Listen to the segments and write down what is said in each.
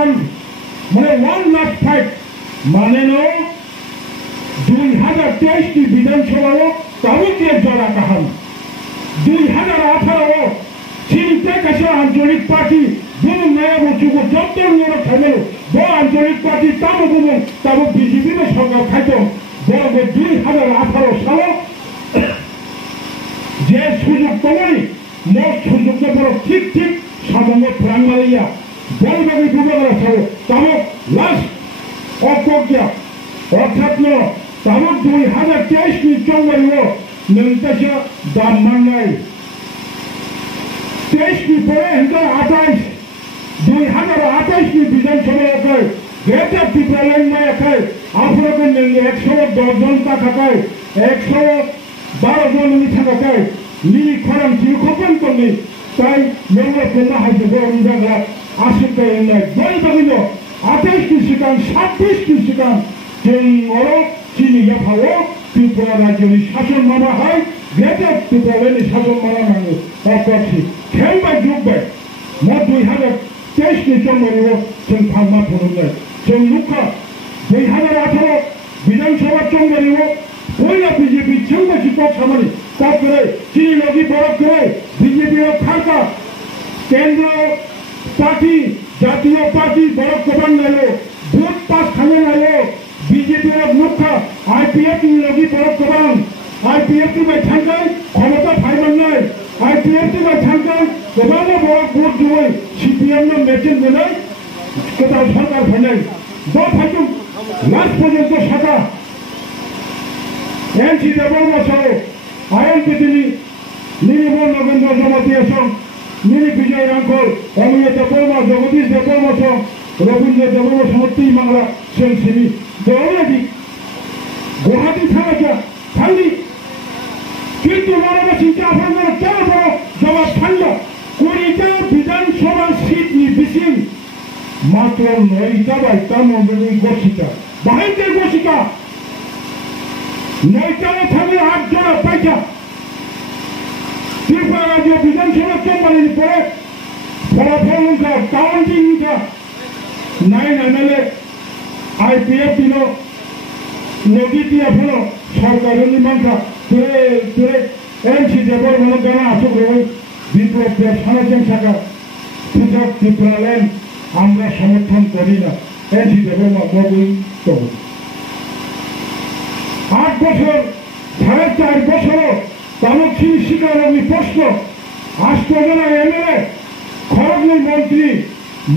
one মানে one last fight মানে no 2023 বিধানসভাও তাবুকের জড়া কাহানি 2018 চিনতে কাছে আঞ্চলিক পার্টি বুমু নয়া বচুকো যত নিয়ম খাইলো ব আঞ্চলিক পার্টি তাবু বুমু তাবু বিজেপির সরকার খাইতো বড় 2018 সালে যে সুযোগ পাবনি মোট সুযোগটা বড় ঠিক ঠিক সাধারণ প্রাণমালিয়া বলবাগি বিভাগের সাথে তাবু লাস্ট অপজ্ঞা অর্থাৎ তাবু 2023 চলবারিও নন্তাসা দাম মাননাই 23 পরে হিন্দা 28 2028 বিধানসভা গ্রেটার ত্রিপুরাল্যান্ড में আপনাদের নিয়ে 110 জন থাকায় 112 জন থাকায় নি খরম জিখোপন করনি তাই মেলে পেনা হাইছে বড়রা আসুকে এনে দই বাগিল 28 সিকান 26 সিকান যেই ওর চিনি যাফাও ত্রিপুরা রাজ্যের শাসন মানা হয় গ্রেটার ত্রিপুরাল্যান্ড শাসন মানা মানে অপরছি খেলবাই যুগবাই মত 2023 চলবারিও जों फार्मा फुरुंनाय जों नुखा 2018 विधानसभा चलबारिও पयला बीजेपी चलबासि कक खामानि काज करे चिनि लगी बरफ करे बीजेपी खारका केंद्र पार्टी जातीय पार्टी बरफ कबान नायो भोट पास खाने नायो बीजेपी नुखा आईपीएफ लगी बरफ कबान आईपीएफ में थांगाय क्षमता फाइबान नाय आईपीएफ में थांगाय गोबां बरफ भोट दुय सीपीएम ने मेचिन बनाय কোথাও সরকার ফেলাই দফাইতো লাস্ট পর্যন্ত সাদা এনসি দেবর বছর আয়ন পেতিনি নির্মল নগেন্দ্র জমাতিয়াসন নিরি বিজয় রাঙ্কল অমিয় দেবর্মা জগদীশ দেবর্মা রবীন্দ্র দেবর্মা সমর্থী বাংলা সেনসিনি অলরেডি গুয়াহাটি থাকা খালি কিন্তু মনোবাসী আপনাদের কেন বড় জবাব ঠান্ডা 20টা বিধানসভা সিট নির্বিশিন মাত্র 9টা বাইটা মন্ডলী ঘোষিতা বাহিতে ঘোষিতা 9টা থাকলে 8 জন পাইছা ত্রিপুরা রাজ্য বিধানসভা চলবারির পরে ফলাফল অনুসার কাউন্টিং অনুসার 9 এমএলএ আইপিএফ দিল নদী দিয়া ফেল সরকারের নিমন্ত্রণ তুলে এনসি দেবর মনে জানা আসুক বিপ্লব সানাচন শাখা পৃথক ত্রিপুরাল্যান্ড আমরা সমর্থন করি না এনসি দেবর্মা মগুই তো 8 বছর 4.5 বছর তালুক শিকার প্রশ্ন 8 জন এমএলএ খরগনি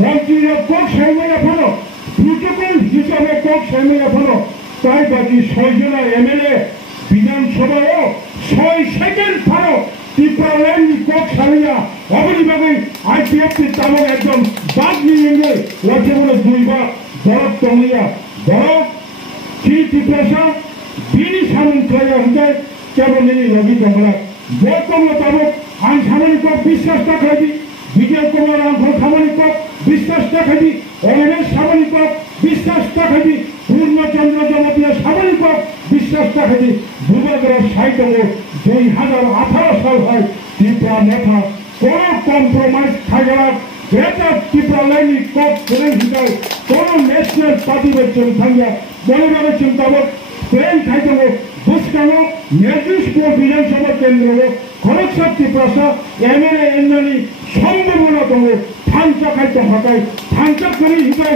মন্ত্রীরা কোক সাইমেরা ফেলো প্রোটোকল হিসাবে কোক সাইমেরা ফেলো তাই বাকি 6 জন এমএলএ বিধানসভাও 6 সেকেন্ড ফেলো ত্রিপুরাল্যান্ড কোক সারিয়া অবলিভাবে আইপিএফ তালুক একদম বাদ নিয়ে লক্ষ্য বলে 2 বার বরফ টঙ্গিয়া বরফ ত্রিপুরা বিনি সামন্ত্রয় হতে কেবল নিয়ে লগি টঙ্গলা বর্তমান তালুক আইন সামরিক বিশ্বাস দেখাইবি বিজয় কুমার আঙ্কল সামরিক বিশ্বাস দেখাইবি অরবিন্দ সামরিক বিশ্বাস দেখাইবি পূর্ণচন্দ্র জমাতিয়া সামরিক বিশ্বাস দেখাইবি ভূভাগের সাহিত্য 2018 সাল হয় ত্রিপুরা নেতা কোন কম্প্রোমাইজ থাকবে গ্রেটার ত্রিপুরাল্যান্ড কপ করে হিসাবে কোন ন্যাশনাল পার্টি বেচন থাকা বলিভাবে চিন্তাবক প্রেম খাইতব দুষ্কানো নির্দিষ্ট বিধানসভা কেন্দ্র খড়গপুর ত্রিপুরা এমএলএ এমএলএ সম্ভাবনা দল থানচা খাইতে হকায় থানচা করে হিসাবে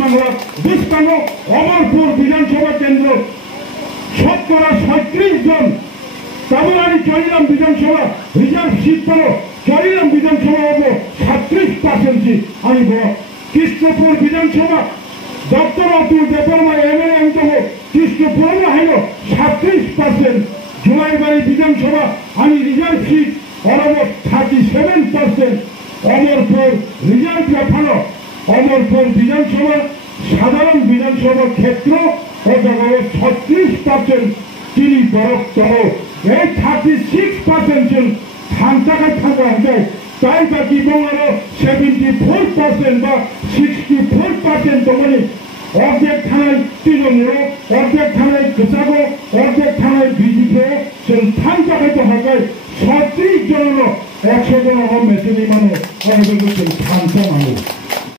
বাংলা দুষ্কানো অমরপুর বিধানসভা কেন্দ্র 37 জন তামিলনাড়ু চরিলাম বিধানসভা রিজার্ভ সিট পেল চরিলাম বিধানসভা হব 37% আমি কৃষ্ণপুর বিধানসভা ডক্টর অতুল দেববর্মা এমএলএ অন্তহ কৃষ্ণপুর হইল 37% জুলাইবাড়ি বিধানসভা আমি রিজার্ভ সিট অরব 37% অমরপুর রিজার্ভ রাখানো অমরপুর বিধানসভা সাধারণ বিধানসভা ক্ষেত্র ও 36% তিনি বরফ তহ এই 36% থানটাকা থাকা যায় তাই বাকি বাংলার 74% বা 64% মানে অর্ধেক থানায় তৃণমূল অর্ধেক থানায় কৃষক অর্ধেক থানায় বিজেপি সেই থানটাকাইতে হকায় 36 জন 100 জন মেশিনি মানুষ থানটা মানুষ